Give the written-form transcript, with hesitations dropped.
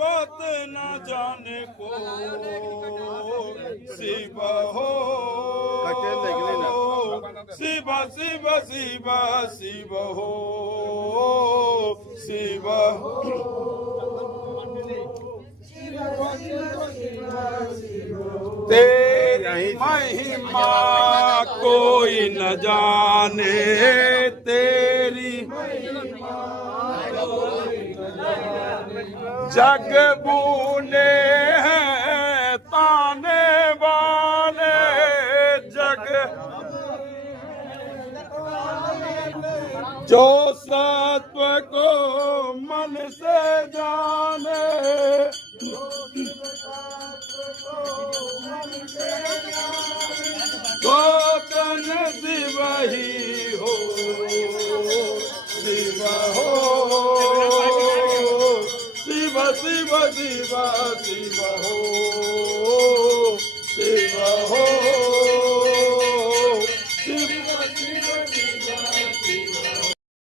बात न जाने को शिव हो शिव शिव शिव शिव हो शिव तेरी महिमा कोई न जाने तेरी जग बूने हैं ताने वाले जग जो सत्व को मन से जाने तो तन शिव ही हो शिव हो शिव शिव शिव शिव हो शिव हो